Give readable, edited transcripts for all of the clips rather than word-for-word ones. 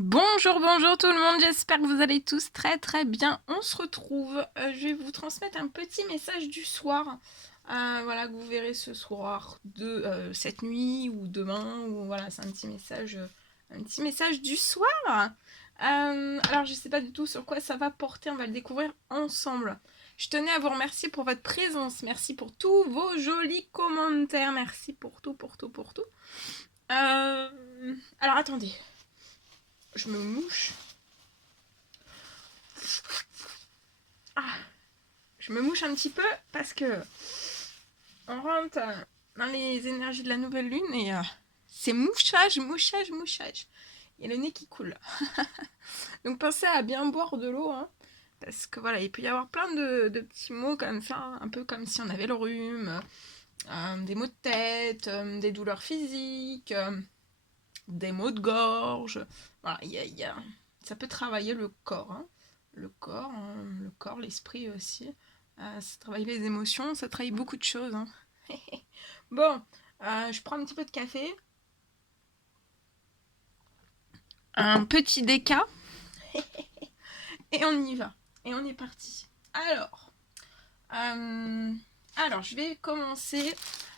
Bonjour, bonjour tout le monde, j'espère que vous allez tous très très bien. On se retrouve, je vais vous transmettre un petit message du soir, voilà, que vous verrez ce soir, cette nuit ou demain, ou voilà, c'est un petit message du soir. Alors je sais pas du tout sur quoi ça va porter, on va le découvrir ensemble. Je tenais à vous remercier pour votre présence, merci pour tous vos jolis commentaires, merci pour tout, pour tout, pour tout. Alors attendez, je me mouche. Ah, je me mouche un petit peu parce que on rentre dans les énergies de la nouvelle lune et c'est mouchage, mouchage, mouchage. Il y a le nez qui coule. Donc pensez à bien boire de l'eau, hein, parce que voilà, il peut y avoir plein de petits mots comme ça, un peu comme si on avait le rhume, des maux de tête, des douleurs physiques, des maux de gorge. Voilà, ça peut travailler le corps, hein. Le corps, l'esprit aussi. Ça travaille les émotions, ça travaille beaucoup de choses, hein. Bon, je prends un petit peu de café, un petit déca, et on y va. Et on est parti. Euh, alors, je vais commencer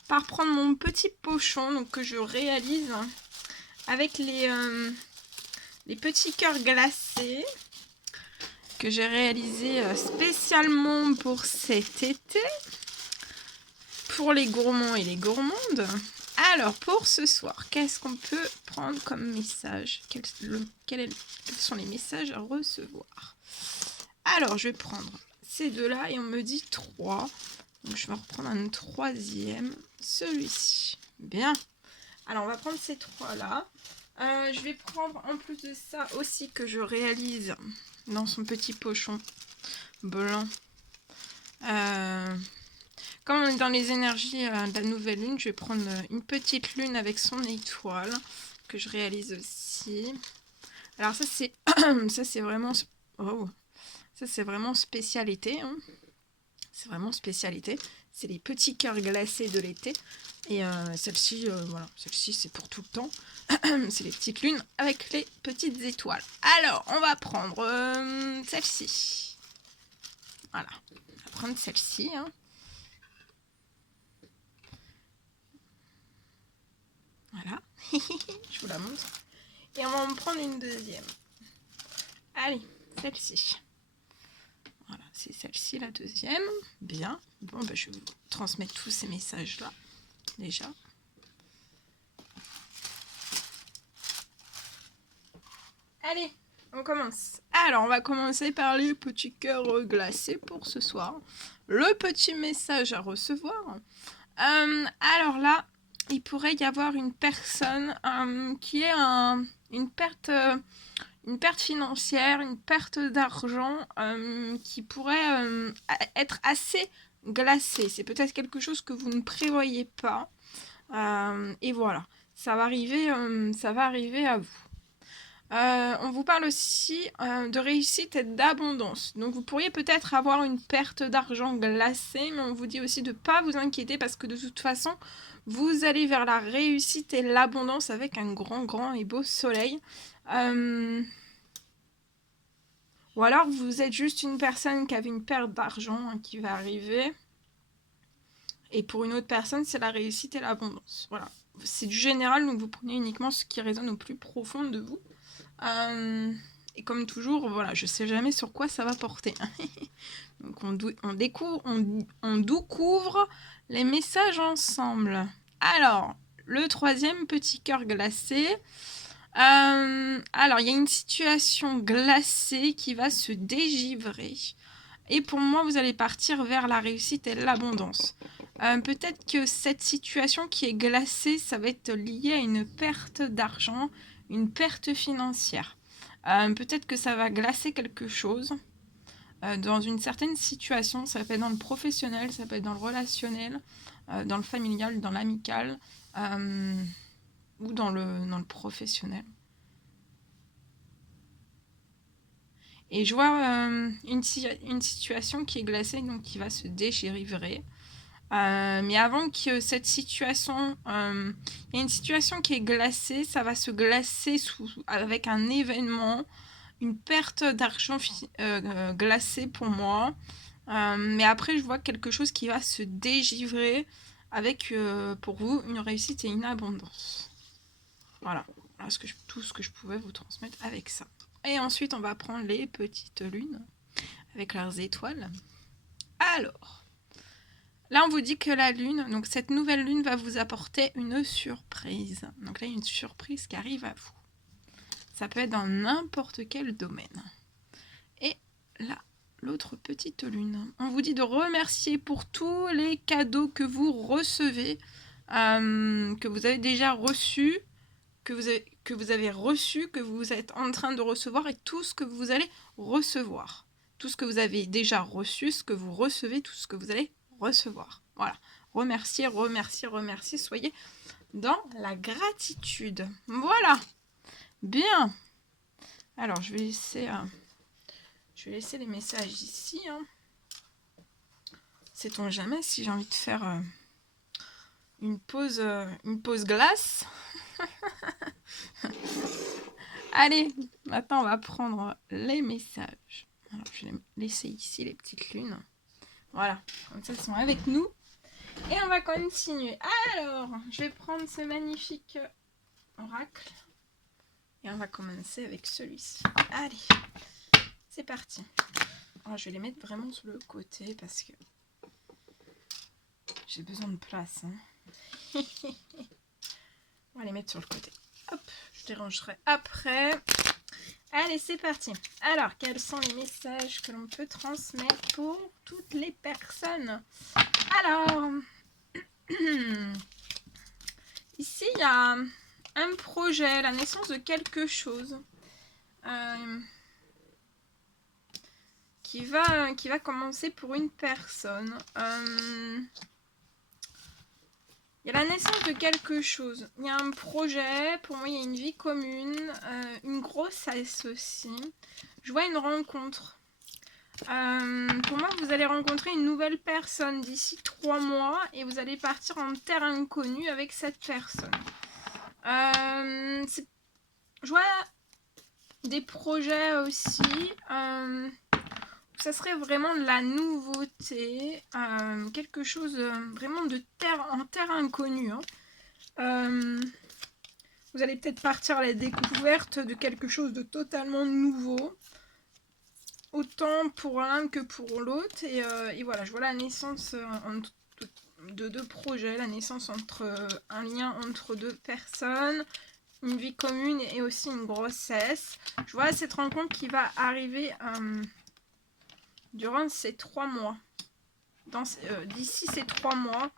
par prendre mon petit pochon donc, que je réalise avec les petits cœurs glacés que j'ai réalisé spécialement pour cet été, pour les gourmands et les gourmandes. Alors, pour ce soir, qu'est-ce qu'on peut prendre comme message? Quels sont les messages à recevoir? Alors, je vais prendre ces deux-là et on me dit 3. Donc, je vais reprendre un troisième, celui-ci. Bien. Alors, on va prendre ces trois-là. Je vais prendre en plus de ça aussi que je réalise dans son petit pochon blanc. Comme on est dans les énergies de la nouvelle lune, je vais prendre une petite lune avec son étoile que je réalise aussi. Alors ça c'est ça c'est vraiment ça c'est vraiment spécialité, hein. C'est vraiment spécialité. C'est les petits cœurs glacés de l'été. Et celle-ci, voilà, celle-ci c'est pour tout le temps. C'est les petites lunes avec les petites étoiles. Alors, on va prendre celle-ci. Voilà, on va prendre celle-ci, hein. Voilà, je vous la montre. Et on va en prendre une deuxième. Allez, celle-ci. Voilà, c'est celle-ci la deuxième. Bien. Bon, bah, je vais vous transmettre tous ces messages-là, déjà. Allez, on commence. Alors, on va commencer par les petits cœurs glacés pour ce soir. Le petit message à recevoir. Alors là, il pourrait y avoir une personne qui ait une perte financière, une perte d'argent qui pourrait être assez glacée. C'est peut-être quelque chose que vous ne prévoyez pas. Et voilà, ça va arriver à vous. On vous parle aussi de réussite et d'abondance. Donc vous pourriez peut-être avoir une perte d'argent glacée, mais on vous dit aussi de ne pas vous inquiéter parce que de toute façon, vous allez vers la réussite et l'abondance avec un grand, grand et beau soleil. Ou alors vous êtes juste une personne qui avait une perte d'argent qui va arriver. Et pour une autre personne, c'est la réussite et l'abondance. Voilà. C'est du général, donc vous prenez uniquement ce qui résonne au plus profond de vous. Et comme toujours, voilà, je sais jamais sur quoi ça va porter. Donc on découvre les messages ensemble. Alors, le troisième petit cœur glacé. Alors, il y a une situation glacée qui va se dégivrer. Et pour moi, vous allez partir vers la réussite et l'abondance. Peut-être que cette situation qui est glacée, ça va être lié à une perte d'argent, une perte financière. Peut-être que ça va glacer quelque chose dans une certaine situation. Ça peut être dans le professionnel, ça peut être dans le relationnel, dans le familial, dans l'amical ou dans le professionnel. Et je vois une situation qui est glacée, donc qui va se dégivrer. Mais avant que cette situation, il y a une situation qui est glacée, ça va se glacer avec un événement, une perte d'argent glacée pour moi. Mais après, je vois quelque chose qui va se dégivrer avec, pour vous, une réussite et une abondance. Voilà, tout ce que je pouvais vous transmettre avec ça. Et ensuite, on va prendre les petites lunes avec leurs étoiles. Alors, là, on vous dit que la lune, donc cette nouvelle lune va vous apporter une surprise. Donc là, il y a une surprise qui arrive à vous. Ça peut être dans n'importe quel domaine. Et là, l'autre petite lune. On vous dit de remercier pour tous les cadeaux que vous recevez, que vous avez déjà reçus, que vous avez reçu, que vous êtes en train de recevoir et tout ce que vous allez recevoir. Tout ce que vous avez déjà reçu, ce que vous recevez, tout ce que vous allez recevoir. Voilà. Remercier, remercier, remercier. Soyez dans la gratitude. Voilà. Bien. Alors, je vais laisser les messages ici. Hein. Sait-on jamais si j'ai envie de faire une pause glace. Allez, maintenant on va prendre les messages. Alors, je vais les laisser ici, les petites lunes. Voilà, comme ça elles sont avec nous. Et on va continuer. Alors, je vais prendre ce magnifique oracle. Et on va commencer avec celui-ci. Allez, c'est parti. Alors, je vais les mettre vraiment sur le côté parce que j'ai besoin de place. Hein. On va les mettre sur le côté. Hop, je dérangerai après. Allez, c'est parti. Alors, quels sont les messages que l'on peut transmettre pour toutes les personnes? Alors, ici, il y a un projet, la naissance de quelque chose qui va commencer pour une personne. Il y a la naissance de quelque chose. Il y a un projet. Pour moi, il y a une vie commune. Une grossesse aussi. Je vois une rencontre. Pour moi, vous allez rencontrer une nouvelle personne d'ici 3 mois. Et vous allez partir en terre inconnue avec cette personne. Je vois des projets aussi. Ça serait vraiment de la nouveauté, quelque chose vraiment en terre inconnue. Hein. Vous allez peut-être partir à la découverte de quelque chose de totalement nouveau, autant pour l'un que pour l'autre. Et voilà, je vois la naissance de deux projets, la naissance un lien entre deux personnes, une vie commune et aussi une grossesse. Je vois cette rencontre qui va arriver durant ces 3 mois. D'ici ces 3 mois.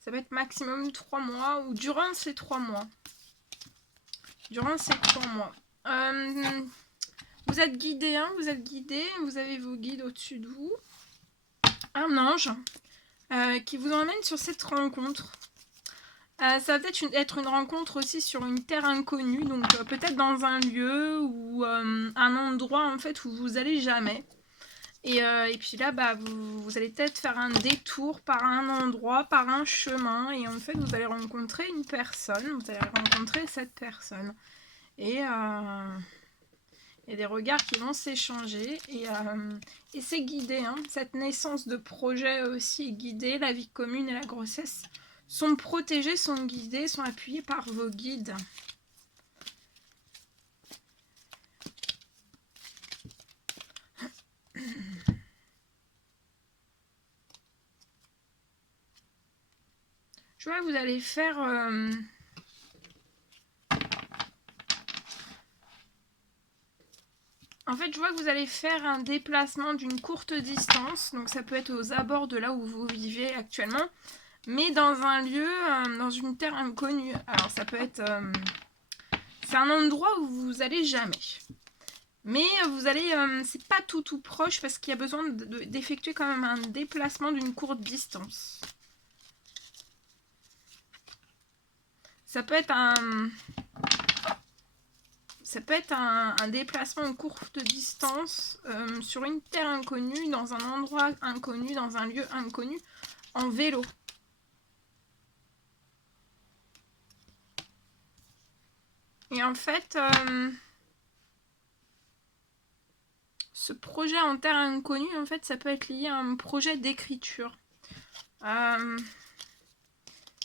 Ça va être maximum 3 mois ou durant ces 3 mois. Durant ces 3 mois. Vous êtes guidé, hein, vous êtes guidé. Vous avez vos guides au-dessus de vous. Un ange qui vous emmène sur cette rencontre. Ça va peut-être être une rencontre aussi sur une terre inconnue. Donc peut-être dans un lieu ou un endroit en fait où vous allez jamais. Et puis là, bah, vous allez peut-être faire un détour par un endroit, par un chemin. Et en fait, vous allez rencontrer une personne. Vous allez rencontrer cette personne. Et il y a des regards qui vont s'échanger. Et c'est guidé. Hein. Cette naissance de projet aussi est guidée. La vie commune et la grossesse sont protégées, sont guidées, sont appuyées par vos guides. Je vois que vous allez faire... En fait, je vois que vous allez faire un déplacement d'une courte distance. Donc, ça peut être aux abords de là où vous vivez actuellement. Mais dans un lieu, dans une terre inconnue. Alors, ça peut être... c'est un endroit où vous allez jamais. Mais vous allez... c'est pas tout proche parce qu'il y a besoin d'effectuer quand même un déplacement d'une courte distance. Ça peut être un déplacement de courte distance sur une terre inconnue, dans un endroit inconnu, dans un lieu inconnu, en vélo. Et en fait, ce projet en terre inconnue, en fait, ça peut être lié à un projet d'écriture.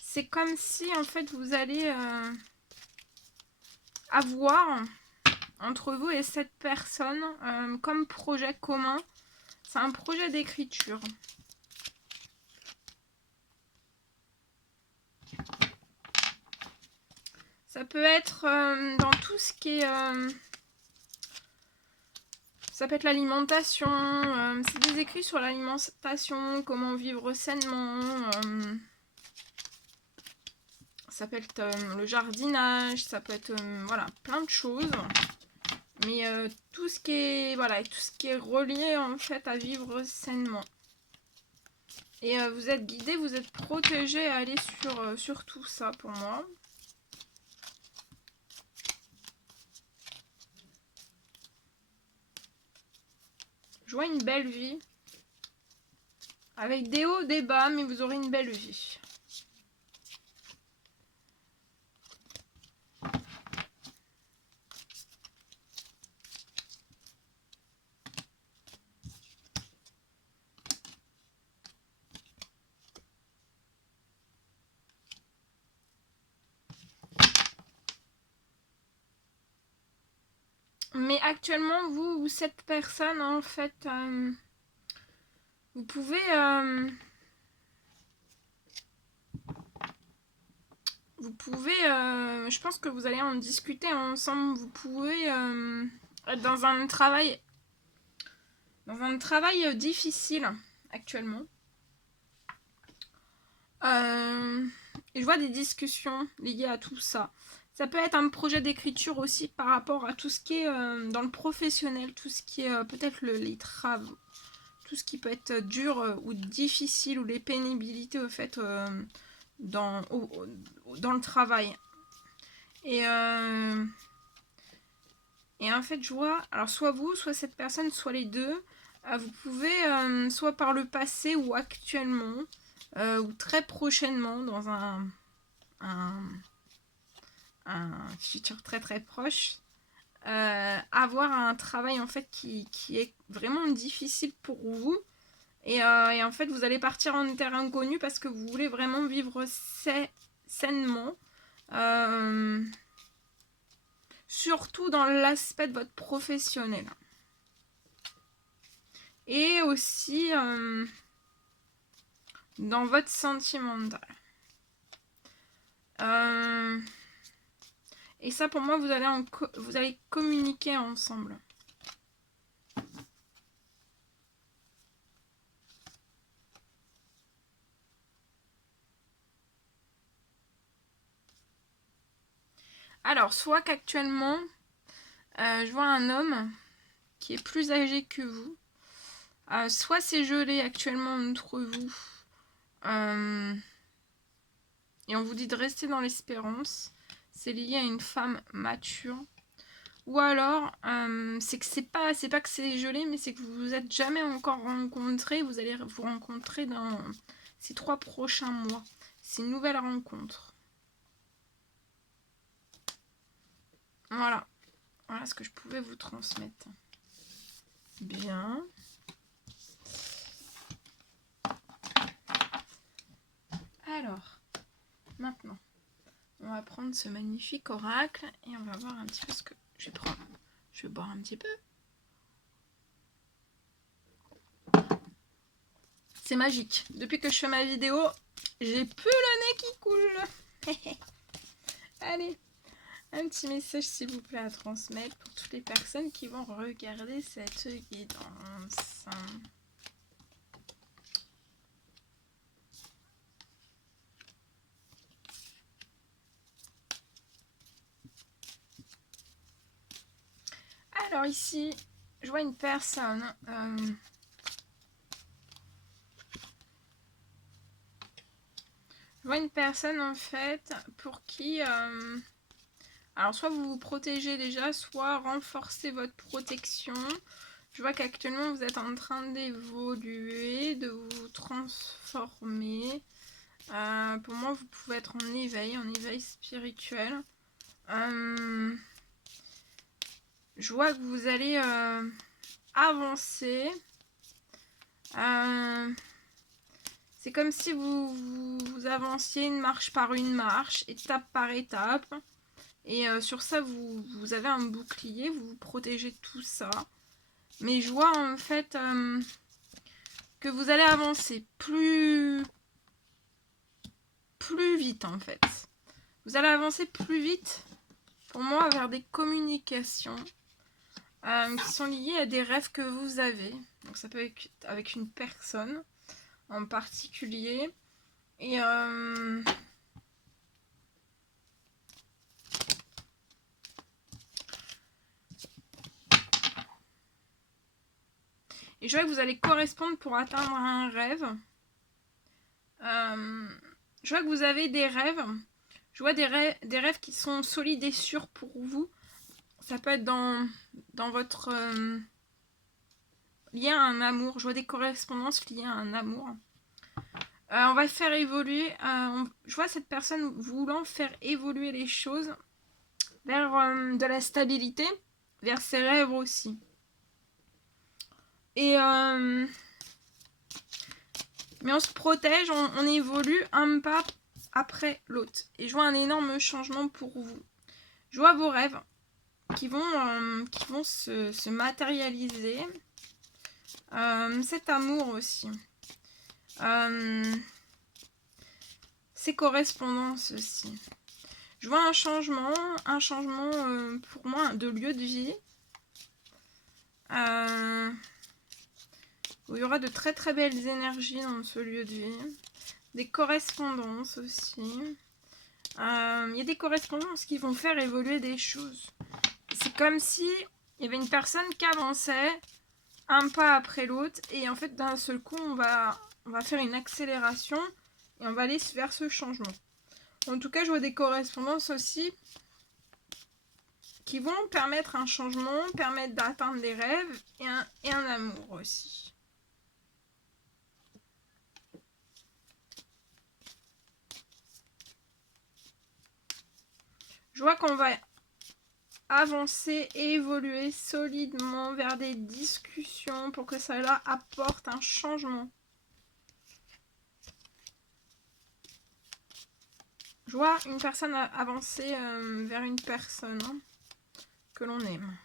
C'est comme si, en fait, vous allez avoir entre vous et cette personne comme projet commun. C'est un projet d'écriture. Ça peut être dans tout ce qui est... ça peut être l'alimentation. C'est des écrits sur l'alimentation, comment vivre sainement. Ça peut être le jardinage, ça peut être voilà, plein de choses. Mais tout ce qui est voilà, tout ce qui est relié en fait à vivre sainement. Et vous êtes guidé, vous êtes protégé à aller sur tout ça pour moi. Je vois une belle vie. Avec des hauts, des bas, mais vous aurez une belle vie. Mais actuellement, vous ou cette personne, en fait, vous pouvez... je pense que vous allez en discuter ensemble. Vous pouvez être dans un travail difficile actuellement. Et je vois des discussions liées à tout ça. Ça peut être un projet d'écriture aussi par rapport à tout ce qui est dans le professionnel, tout ce qui est peut-être les travaux, tout ce qui peut être dur ou difficile ou les pénibilités au fait dans le travail. Et en fait, je vois, alors soit vous, soit cette personne, soit les deux, vous pouvez, soit par le passé ou actuellement, ou très prochainement, dans un futur très très proche, avoir un travail en fait qui est vraiment difficile pour vous. Et en fait, vous allez partir en terre inconnue parce que vous voulez vraiment vivre sainement. Surtout dans l'aspect de votre professionnel. Et aussi dans votre sentimental. Et ça, pour moi, vous allez communiquer ensemble. Alors, soit qu'actuellement, je vois un homme qui est plus âgé que vous. Soit c'est gelé actuellement entre vous. Et on vous dit de rester dans l'espérance. C'est lié à une femme mature. Ou alors, c'est que c'est pas que c'est gelé, mais c'est que vous vous êtes jamais encore rencontrés. Vous allez vous rencontrer dans ces 3 prochains mois. C'est une nouvelle rencontre. Voilà. Voilà ce que je pouvais vous transmettre. Bien. Alors, maintenant, on va prendre ce magnifique oracle et on va voir un petit peu ce que je vais prendre. Je vais boire un petit peu. C'est magique. Depuis que je fais ma vidéo, j'ai plus le nez qui coule. Allez, un petit message s'il vous plaît à transmettre pour toutes les personnes qui vont regarder cette guidance. Alors ici, je vois une personne. Je vois une personne en fait pour qui... alors soit vous vous protégez déjà, soit renforcez votre protection. Je vois qu'actuellement vous êtes en train d'évoluer, de vous transformer. Pour moi, vous pouvez être en éveil spirituel. Je vois que vous allez avancer. C'est comme si vous avanciez une marche par une marche, étape par étape. Et sur ça, vous avez un bouclier, vous vous protégez de tout ça. Mais je vois en fait que vous allez avancer plus vite en fait. Vous allez avancer plus vite pour moi vers des communications qui sont liées à des rêves que vous avez. Donc ça peut être avec une personne en particulier. Et je vois que vous allez correspondre pour atteindre un rêve. Je vois que vous avez des rêves. Je vois des rêves qui sont solides et sûrs pour vous. Ça peut être dans votre lié à un amour. Je vois des correspondances liées à un amour. On va faire évoluer. Je vois cette personne voulant faire évoluer les choses vers de la stabilité, vers ses rêves aussi. Et mais on se protège, on évolue un pas après l'autre. Et je vois un énorme changement pour vous. Je vois vos rêves qui vont se matérialiser. Cet amour aussi. Ces correspondances aussi. Je vois un changement pour moi de lieu de vie. Où il y aura de très très belles énergies dans ce lieu de vie. Des correspondances aussi. Il y a des correspondances qui vont faire évoluer des choses. C'est comme si il y avait une personne qui avançait un pas après l'autre et en fait d'un seul coup on va faire une accélération et on va aller vers ce changement. En tout cas je vois des correspondances aussi qui vont permettre un changement, permettre d'atteindre des rêves et un amour aussi. Je vois qu'on va avancer et évoluer solidement vers des discussions pour que cela apporte un changement. Je vois une personne avancer vers une personne que l'on aime.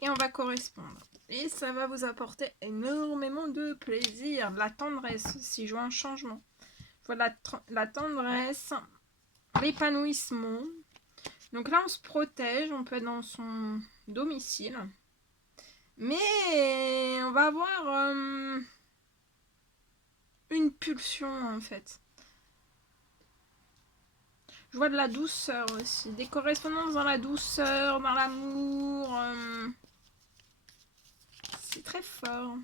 Et on va correspondre. Et ça va vous apporter énormément de plaisir, de la tendresse si je vois un changement. Je vois la tendresse, l'épanouissement. Donc là, on se protège, on peut être dans son domicile. Mais on va avoir une pulsion en fait. Je vois de la douceur aussi, des correspondances dans la douceur, dans l'amour. C'est très fort.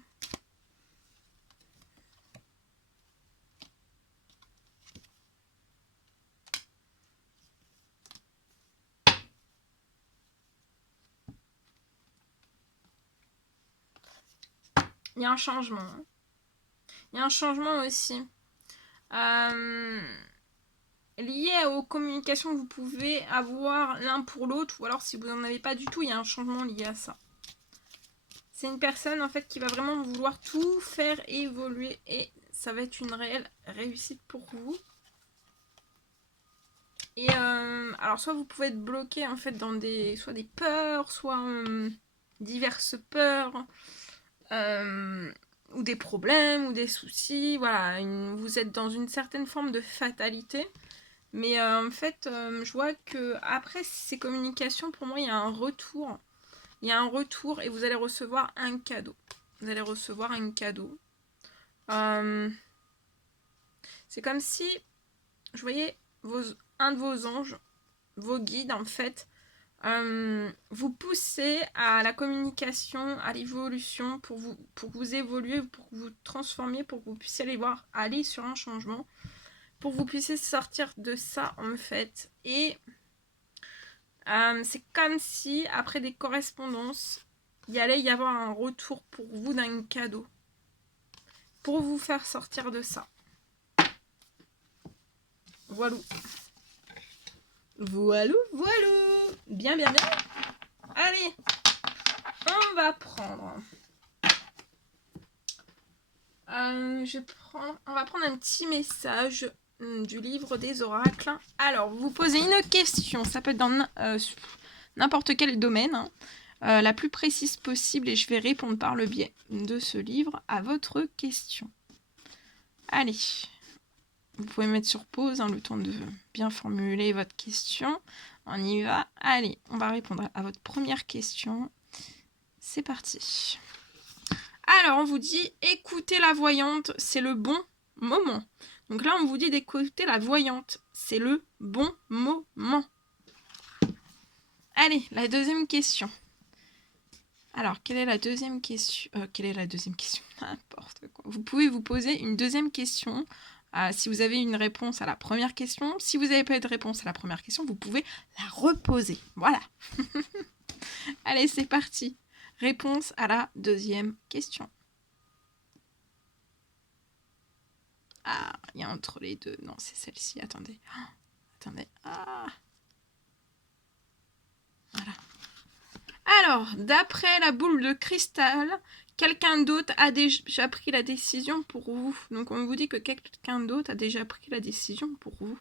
Il y a un changement. Il y a un changement aussi. Lié aux communications que vous pouvez avoir l'un pour l'autre, ou alors si vous n'en avez pas du tout, il y a un changement lié à ça. C'est une personne en fait qui va vraiment vouloir tout faire évoluer et ça va être une réelle réussite pour vous. Et alors soit vous pouvez être bloqué en fait dans soit des peurs, soit diverses peurs, ou des problèmes, ou des soucis, voilà, vous êtes dans une certaine forme de fatalité. Mais en fait, je vois que après ces communications, pour moi, il y a un retour. Il y a un retour et vous allez recevoir un cadeau. Vous allez recevoir un cadeau. C'est comme si, je voyais un de vos anges, vos guides en fait, vous poussez à la communication, à l'évolution pour que vous évoluiez, pour que vous transformiez, pour que vous puissiez aller sur un changement, pour que vous puissiez sortir de ça en fait. Et c'est comme si après des correspondances, il allait y avoir un retour pour vous d'un cadeau pour vous faire sortir de ça. Voilà. Voilou, voilou. Bien, bien, bien. Allez, on va prendre... on va prendre un petit message du livre des oracles. Alors, vous posez une question. Ça peut être dans n'importe quel domaine. Hein. La plus précise possible et je vais répondre par le biais de ce livre à votre question. Allez, vous pouvez mettre sur pause le temps de bien formuler votre question. On y va. Allez, on va répondre à votre première question. C'est parti. Alors, on vous dit écoutez la voyante, c'est le bon moment. Donc là, on vous dit d'écouter la voyante, c'est le bon moment. Allez, la deuxième question. Alors, quelle est la deuxième question N'importe quoi. Vous pouvez vous poser une deuxième question. Si vous avez une réponse à la première question. Si vous n'avez pas eu de réponse à la première question, vous pouvez la reposer. Voilà. Allez, c'est parti. Réponse à la deuxième question. Ah, il y a entre les deux. Non, c'est celle-ci. Attendez. Attendez. Ah. Voilà. Alors, d'après la boule de cristal, quelqu'un d'autre a déjà pris la décision pour vous. Donc, on vous dit que quelqu'un d'autre a déjà pris la décision pour vous.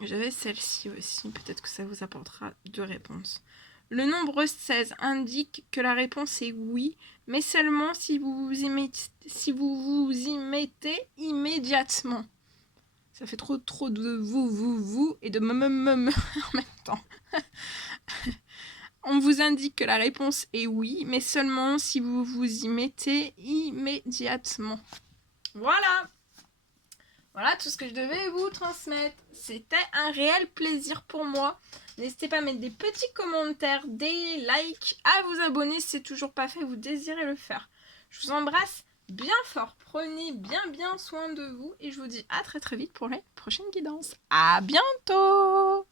J'avais celle-ci aussi. Peut-être que ça vous apportera deux réponses. Le nombre 16 indique que la réponse est oui, mais seulement si vous vous y mettez immédiatement. Ça fait trop de vous et de en même temps. On vous indique que la réponse est oui, mais seulement si vous vous y mettez immédiatement. Voilà. Voilà tout ce que je devais vous transmettre. C'était un réel plaisir pour moi. N'hésitez pas à mettre des petits commentaires, des likes, à vous abonner si c'est toujours pas fait, vous désirez le faire. Je vous embrasse bien fort. Prenez bien soin de vous et je vous dis à très vite pour les prochaines guidances. À bientôt!